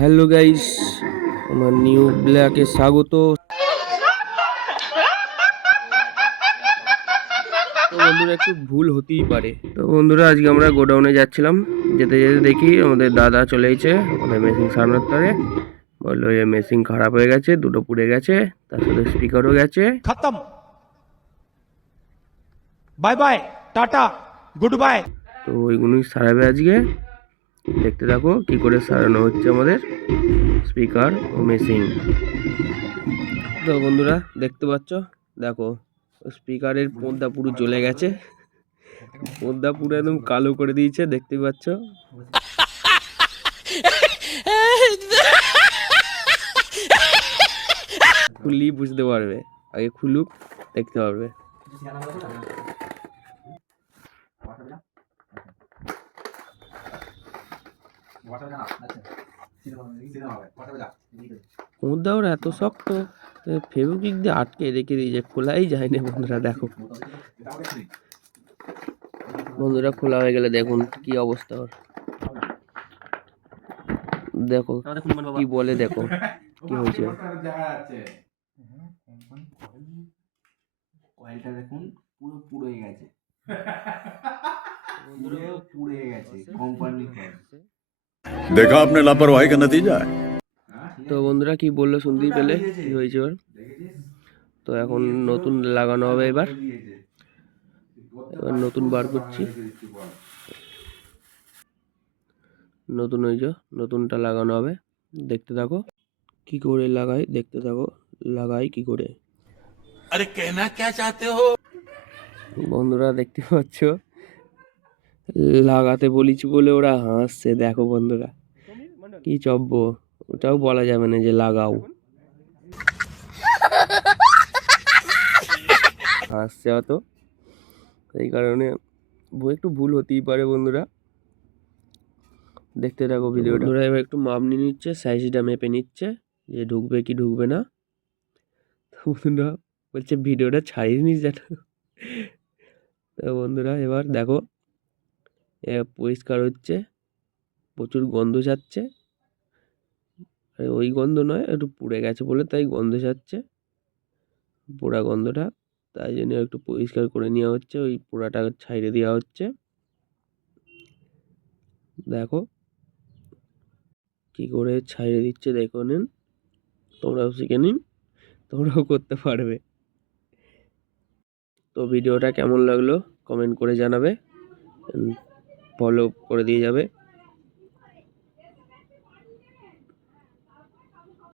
Hello guys, আমার new ব্লগে স্বাগত। তো বন্ধুরা একটু ভুল হতেই পারে। তো বন্ধুরা আজকে আমরা গোডাউনে যাচ্ছিলাম, যেতে যেতে দেখি আমাদের দাদা চলে এসেছে আমাদের মেশিন সারানোর তরে। বললো যে মেশিন খারাপ হয়ে গেছে, দুটো পুড়ে গেছে, তার সাথে স্পিকারও গেছে। खत्म, bye bye, tata, goodbye. তো ওইগুলোই সারাবে আজকে। দেখতে থাকো কি করে সারানো হচ্ছে আমাদের স্পিকার ও মেশিন। তো বন্ধুরা দেখতে পাচ্ছ, দেখো স্পিকারের পর্দা পুরো জ্বলে গেছে, পর্দা পুরো একদম কালো করে দিয়েছে, দেখতে পাচ্ছ। খুললি বুঝতে পারবে, আগে খুলুক দেখতে পারবে। পর্দা ওর এত শক্ত, ফেভিকুইক দিয়ে আটকে রেখে দিয়েছে, খোলাই যায় না। বন্ধুরা দেখো, বন্ধুরা খোলা হয়ে গেলে দেখুন কি অবস্থা ওর। দেখো কি বলে, দেখো কি হয়েছে। কয়েলটা দেখুন পুরো পুড়ে গেছে, পুরো পুড়ে গেছে কোম্পানি কয়েল। देखा आपने लापरवाही का नतीजा है। তো বন্ধুরা কি বললো শুনতেই পেলে কি হয়েছে ওর। তো এখন নতুন লাগানো হবে, এবার নতুন বার করছি, নতুন ওই যে নতুনটা লাগানো হবে। দেখতে থাকো কি করে লাগাই, দেখতে থাকো লাগাই কি করে। अरे कहना क्या चाहते हो? বন্ধুরা দেখতে পাচ্ছ, লাগাতে বলেছি বলে ওরা হাসছে। দেখো বন্ধুরা কি চব্য, ওটাও বলা যাবে না যে লাগাও, হাসছে অত। এই কারণে একটু ভুল হতেই পারে বন্ধুরা। দেখতে থাকো ভিডিওটা। বন্ধুরা এবার একটু মাপ নিয়ে নিচ্ছে, সাইজটা মেপে নিচ্ছে যে ঢুকবে কি ঢুকবে না। তো বন্ধুরা বলছে ভিডিওটা ছাড়িয়ে নিস যেন। তো বন্ধুরা এবার দেখো পরিষ্কার হচ্ছে, প্রচুর গন্ধ ছাড়ছে। ওই গন্ধ নয়, একটু পুড়ে গেছে বলে তাই গন্ধ ছাড়ছে, পোড়া গন্ধটা। তাই জন্য একটু পরিষ্কার করে নেওয়া হচ্ছে, ওই পোড়াটা ছাইড়ে দেওয়া হচ্ছে। দেখো কি করে ছাইড়ে দিচ্ছে, দেখো নিন, তোমরাও শিখে নিন, তোমরাও করতে পারবে। তো ভিডিওটা কেমন লাগলো কমেন্ট করে জানাবে, ফলো করে দিয়ে যাবে।